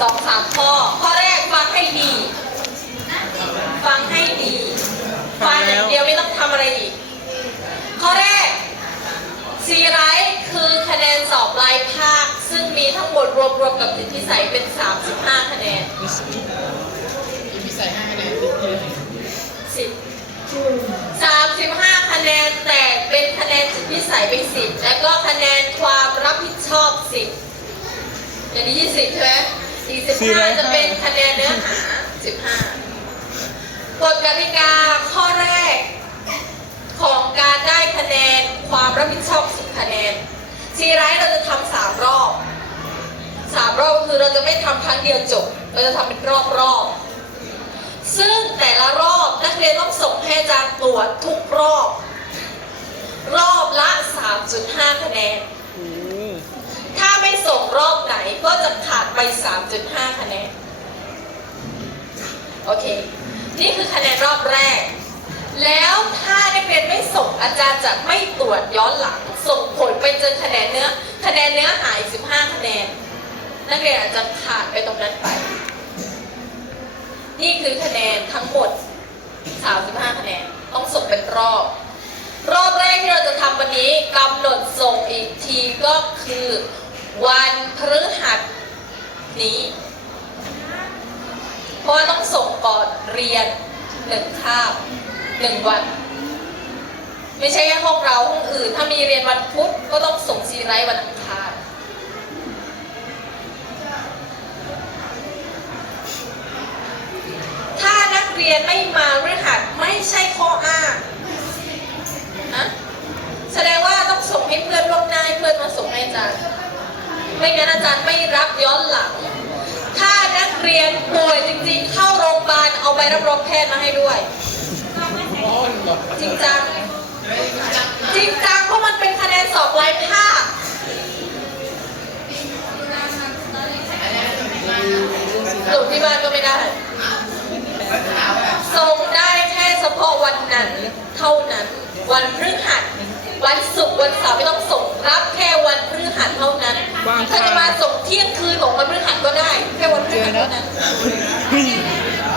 สองสามข้อ ข้อแรกฟังให้ดี ฟังให้ดี ฟังอย่างเดียวไม่ต้องทำอะไรอีก ข้อแรกซีไรต์คือคะแนนสอบปลายภาค ซึ่งมีทั้งหมดรวมรวมกับสิทธิสัยเป็น 35 คะแนนอีพีใส่ห้าคะแนนติดเลยสิบสามสิบห้าคะแนนแต่เป็นคะแนนสิทธิสัยเป็นสิบแล้วก็คะแนนความรับผิดชอบสิบอย่างนี้ยี่สิบใช่ไหม อีกสิบห้าจะเป็นคะแนนเนื้อหาสิบห้ากฎกติกาข้อแรก ของการได้คะแนนความรับผิดชอบสิบคะแนนซีไรต์เราจะทำสามรอบสามรอบก็คือเราจะไม่ทำครั้งเดียวจบ เราจะทำเป็นรอบรอบๆซึ่งแต่ละรอบนักเรียนต้องส่งให้อาจารย์ตรวจทุกรอบ รอบละ 3.5 คะแนน ถ้าไม่ส่งรอบไหนก็จะขาด ไป 3.5 คะแนน โอเค นี่คือคะแนนรอบแรก แล้วถ้านักเรียนไม่ส่งอาจารย์จะไม่ตรวจย้อนหลัง ส่งผลไปจอคะแนนเนื้อ คะแนนเนื้อหาย 15 คะแนน นักเรียนอาจจะขาดไปตรงนั้นไป นี่คือคะแนนทั้งหมด 35 คะแนน ต้องส่งเป็นรอบรอบแรกที่เราจะทำวันนี้กำหนดส่งอีกทีก็คือ วันพฤหัส นี้ เพราะว่าต้องส่งก่อนเรียนหนึ่งคาบหนึ่งวัน ไม่ใช่แค่ห้องเราห้องอื่น ถ้ามีเรียนวันพุธก็ต้องส่งซีไรต์วันอังคารถ้านักเรียนไม่มาเรื่องหัสไม่ใช่ข้ออ้างนะแสดงว่าต้องส่งให้เพื่อนล่วงหน้าเพื่อนมาส่งให้อาจารย์ ไม่งั้นอาจารย์ไม่รับย้อนหลัง ถ้านักเรียนป่วยจริงๆ เข้าโรงพยาบาลเอาใบรับรองแพทย์มาให้ด้วย จริงจัง จริงจังเพราะมันเป็นคะแนนสอบปลายภาคสรุปที่บ้านก็ไม่ได้ ส่งได้แค่เฉพาะวันนั้น เท่านั้น วันพฤหัส ว่างถ้าค่ะจะมาส่งเที่ยงคืนของวันพฤหัสก็ได้แค่วันพฤหัสเท่านั้น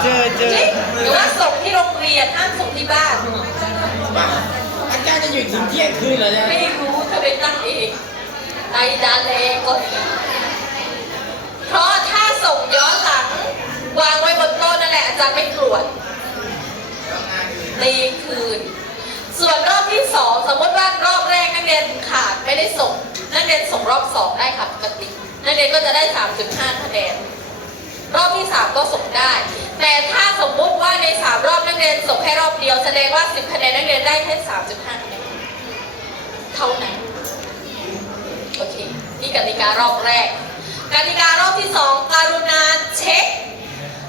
เจอเจอจริงหรือว่าส่งที่โรงเรียนห้ามส่งที่บ้านอาจารย์จะอยู่ถึงเที่ยงคืนเหรอเนี่ยไม่รู้เธอไปตั้งเองไอดาเลก็ดีเพราะถ้าส่งย้อนหลัง วางไว้บนโต๊ะนั่นแหละอาจารย์ไม่ตรวจตีคืน ส่วนรอบที่สองสมมติว่ารอบแรกนักเรียนขาดไม่ได้ส่ง นักเรียนส่งรอบสองได้ค่ะปกตินักเรียนก็จะได้ 3.5 คะแนน รอบที่สามก็ส่งได้ แต่ถ้าสมมุติว่าในสามรอบนักเรียนส่งแค่รอบเดียวแสดงว่า 10 คะแนนนักเรียนได้แค่ 3.5 คะแนนเท่านั้นโอเค นี่กติการอบแรก กติการอบที่สองการุณาเช็ค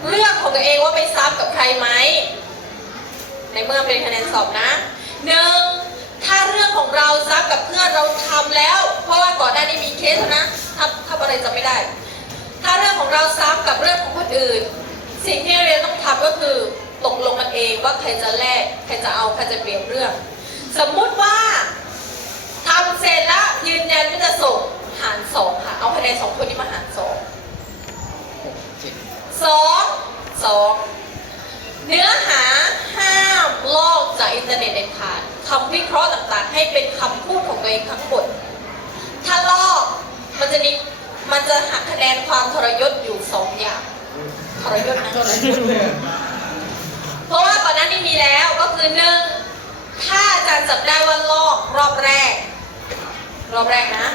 เรื่องของตัวเองว่าไปซ้ำกับใครไหม ในเมื่อเป็นคะแนนสอบนะ น้านี้มีเคสนะทำทำอะไรจะไม่ได้ ถ้าเรื่องของเราซ้ำกับเรื่องของคนอื่น สิ่งที่เรียนต้องทำก็คือตกลงกันเองว่าใครจะแลกใครจะเอาใครจะเปลี่ยนเรื่อง สมมุติว่าทำเสร็จแล้วยืนยันว่าจะส่งหารสองค่ะ เอาคะแนนสองคนนี้มาหารสองเจ็ดสองสองเนื้อหาห้ามลอกจากอินเทอร์เน็ตเด็ดขาดคำวิเคราะห์ต่างๆ ให้เป็นคำพูดของตัวเองทั้งหมด ถ้าลอกมันจะมีมันจะหักคะแนนความทรยศอยู่สองอย่างทรยศนะเท่าไหร่พูดเลยเพราะว่าก่อนหน้านี้มีแล้วก็คือหนึ่งถ้าอาจารย์จับได้ว่าลอกรอบแรก รอบแรกนะ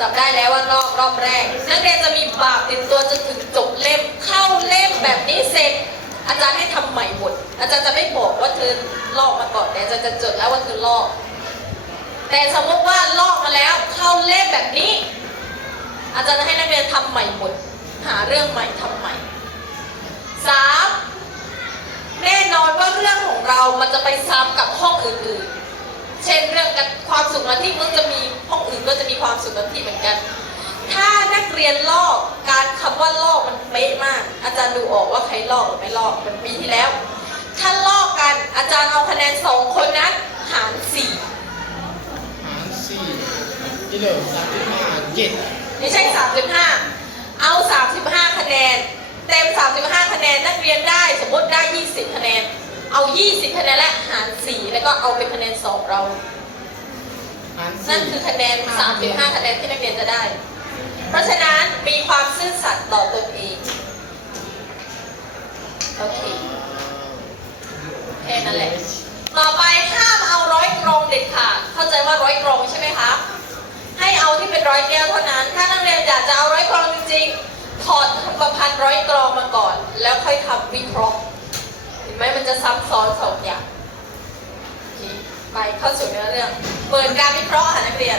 จับได้แล้วว่าลอกรอบแรก นักเรียนจะมีบาปติดตัวจนถึงจบเล่มเข้าเล่มแบบนี้เสร็จ อาจารย์ให้ทำใหม่หมด อาจารย์จะไม่บอกว่าเธอลอกมาก่อนแต่อาจารย์จะจดแล้วว่าเธอลอก แต่สมมติว่าลอกมาแล้วเข้าเล่ม แบบนี้ อาจารย์จะให้นักเรียนทำใหม่หมด หาเรื่องใหม่ทำใหม่สามแน่นอนว่าเรื่องของเรามันจะไปซ้ำกับห้องอื่นๆ เช่นเรื่องการความสุขนันที่มันจะมีห้องอื่นก็จะมีความสุขนันที่เหมือนกัน ถ้านักเรียนลอกการคำว่าลอกมันเป๊ะมาก อาจารย์ดูออกว่าใครลอกหรือไม่ลอกเหมือนปีที่แล้ว ถ้าลอกกันอาจารย์เอาคะแนนสองคนนั้นหารสี่ กิโลสามสิบห้าเจ็ดไม่ใช่สามสิบห้าเอาสามสิบห้ากเรียนได้สมมติได้ 20 คะแนน เอา 20 คะแนนและหาร 4 แล้วก็เอาเป็นคะแนนสอบเรา หารนั่นสี่คือคะแนน 35 คะแนนที่นักเรียนจะได้ เพราะฉะนั้นมีความซื่อสัตย์ต่อตนเอง โอเค แค่นั้นแหละ ต่อไปห้ามเอาร้อยกรองเด็ดขาดเข้าใจว่าร้อยกรองใช่ไหมครับ ให้เอาที่เป็นร้อยแก้วเท่านั้น ถ้านักเรียนอยากจะเอาร้อยกรองจริงๆถอดประพันธ์ร้อยกรองมาก่อน แล้วค่อยทำวิเคราะห์เห็นไหมมันจะซ้ำซ้อนสองอย่างไปเข้าสู่เนื้อเรื่องเปิดการวิเคราะห์ค่ะนักเรียน